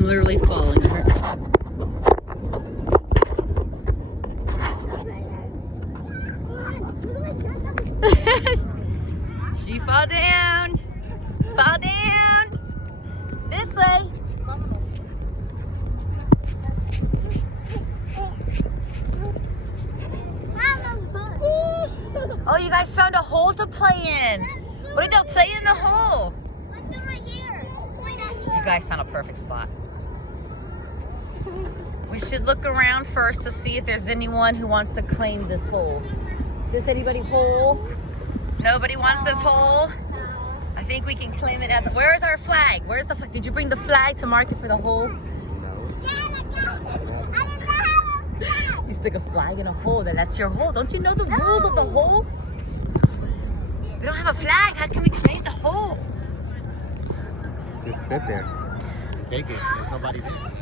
I'm literally following her. She fall down. Fall down. This way. Oh, you guys found a hole to play in. What did y'all play in the hole? Right here. You guys found a perfect spot. We should look around first to see if there's anyone who wants to claim this hole. Is this anybody's hole? Nobody wants this hole? I think we can claim it as... Where is our flag? Where's the flag? Did you bring the flag to mark it for the hole? You stick a flag in a hole, then that's your hole. Don't you know the rules of the hole? We don't have a flag. How can we claim the hole? Just sit there. Take it. There's nobody there.